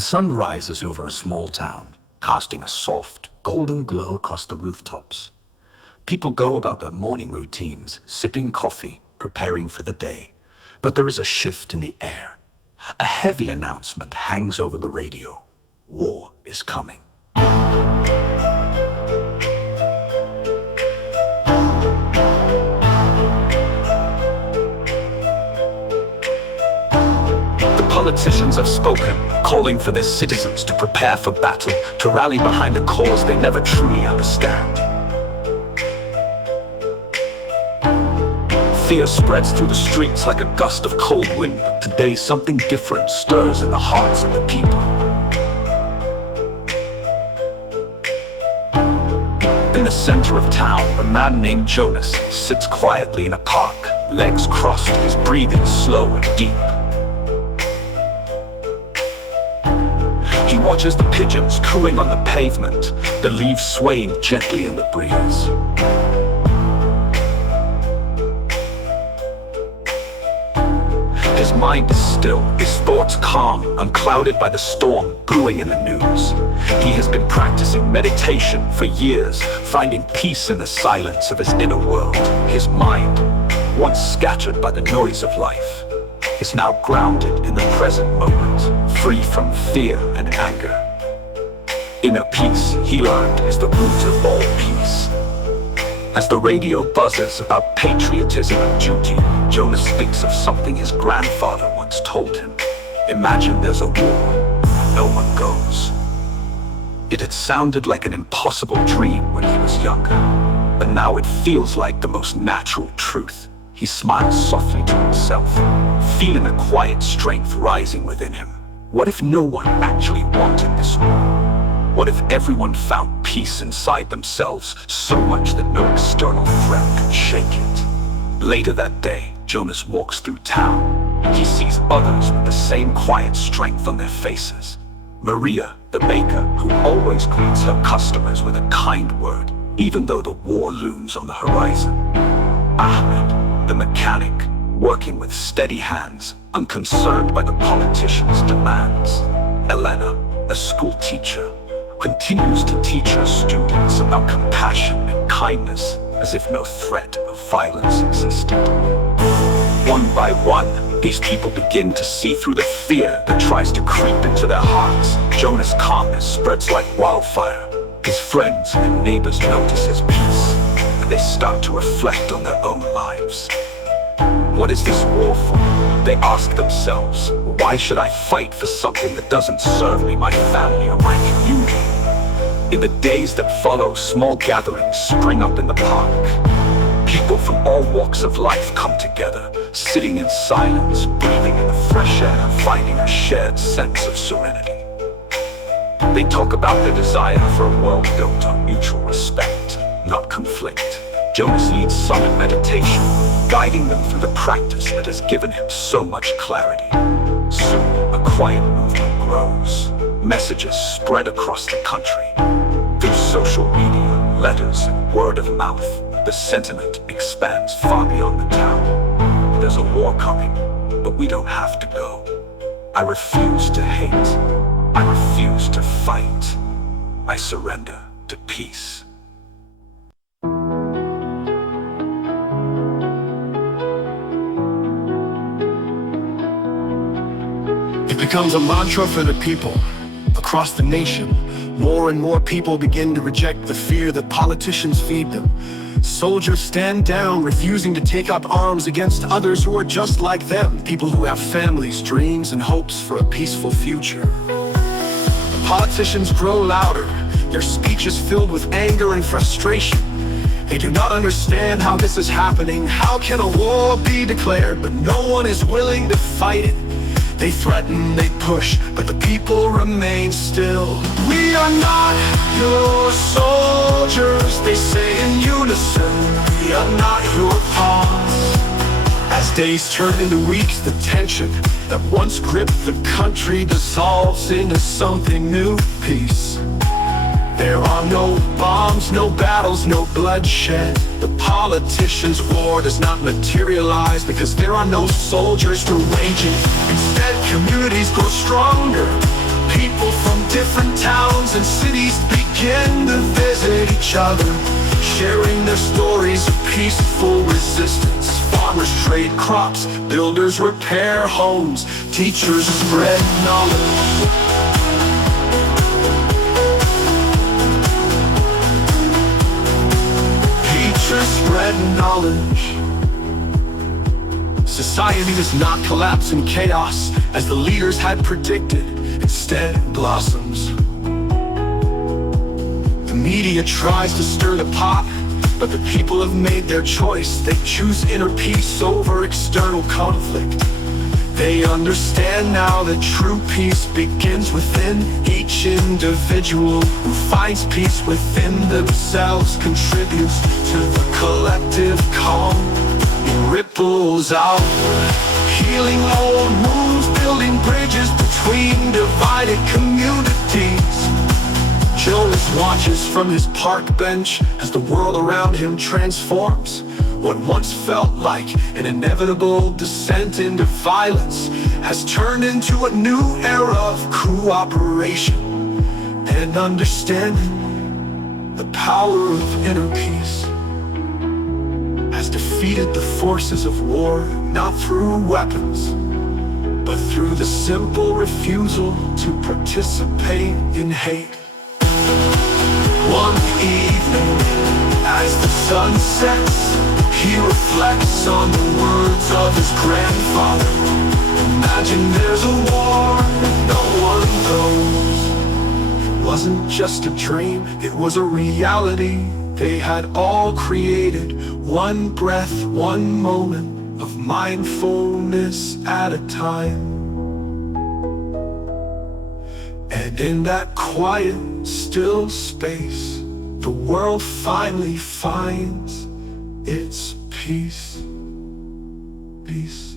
The sun rises over a small town, casting a soft, golden glow across the rooftops. People go about their morning routines, sipping coffee, preparing for the day. But there is a shift in the air. A heavy announcement hangs over the radio. War is coming. Politicians have spoken, calling for their citizens to prepare for battle, to rally behind a cause they never truly understand. Fear spreads through the streets like a gust of cold wind. Today, something different stirs in the hearts of the people. In the center of town, a man named Jonas sits quietly in a park, legs crossed, his breathing slow and deep. He watches the pigeons cooing on the pavement, the leaves swaying gently in the breeze. His mind is still, his thoughts calm, unclouded by the storm brewing in the news. He has been practicing meditation for years, finding peace in the silence of his inner world. His mind, once scattered by the noise of life, is now grounded in the present moment, free from fear and anger. Inner peace, he learned, is the root of all peace. As the radio buzzes about patriotism and duty, Jonas thinks of something his grandfather once told him. Imagine there's a war, no one goes. It had sounded like an impossible dream when he was younger, but now it feels like the most natural truth. He smiles softly to himself, feeling a quiet strength rising within him. What if no one actually wanted this war? What if everyone found peace inside themselves, so much that no external threat could shake it? Later that day, Jonas walks through town. He sees others with the same quiet strength on their faces. Maria, the baker, who always greets her customers with a kind word, even though the war looms on the horizon. Ahmed, the mechanic, working with steady hands, unconcerned by the politicians' demands. Elena, a school teacher, continues to teach her students about compassion and kindness as if no threat of violence existed. One by one, these people begin to see through the fear that tries to creep into their hearts. Jonas' calmness spreads like wildfire. His friends and neighbors notice his peace, and they start to reflect on their own lives. What is this war for? They ask themselves, why should I fight for something that doesn't serve me, my family, or my community? In the days that follow, small gatherings spring up in the park. People from all walks of life come together, sitting in silence, breathing in the fresh air, finding a shared sense of serenity. They talk about their desire for a world built on mutual respect, not conflict. Jonas leads some in meditation, guiding them through the practice that has given him so much clarity. Soon, a quiet movement grows. Messages spread across the country. Through social media, letters, and word of mouth, the sentiment expands far beyond the town. There's a war coming, but we don't have to go. I refuse to hate. I refuse to fight. I surrender to peace. It becomes a mantra for the people across the nation. More and more people begin to reject the fear that politicians feed them. Soldiers stand down, refusing to take up arms against others who are just like them. People who have families, dreams, and hopes for a peaceful future. The politicians grow louder, their speeches filled with anger and frustration. They do not understand how this is happening. How can a war be declared, but no one is willing to fight it? They threaten, they push, but the people remain still. We are not your soldiers, they say in unison. We are not your pawns. As days turn into weeks, the tension that once gripped the country dissolves into something new. Peace. There are no bombs, no battles, no bloodshed. The politicians' war does not materialize because there are no soldiers to wage it. Instead, communities grow stronger. People towns and cities begin to visit each other, sharing their stories of peaceful resistance. Farmers trade crops, builders repair homes, teachers spread knowledge. Teachers spread knowledge. Society does not collapse in chaos as the leaders had predicted. Instead, it blossoms. The media tries to stir the pot, but the people have made their choice. They choose inner peace over external conflict. They understand now that true peace begins within each individual who finds peace within themselves, contributes to the collective calm. It ripples outward, healing old wounds, building bridges between divided communities. Jonas watches from his park bench as the world around him transforms. What once felt like an inevitable descent into violence has turned into a new era of cooperation and understanding. The power of inner peace has defeated the forces of war, not through weapons, but through the simple refusal to participate in hate. One evening, as the sun sets, he reflects on the words of his grandfather. Imagine there's a war and no one knows. It wasn't just a dream, it was a reality they had all created. One breath, one moment of mindfulness at a time. And in that quiet, still space, the world finally finds its peace. Peace.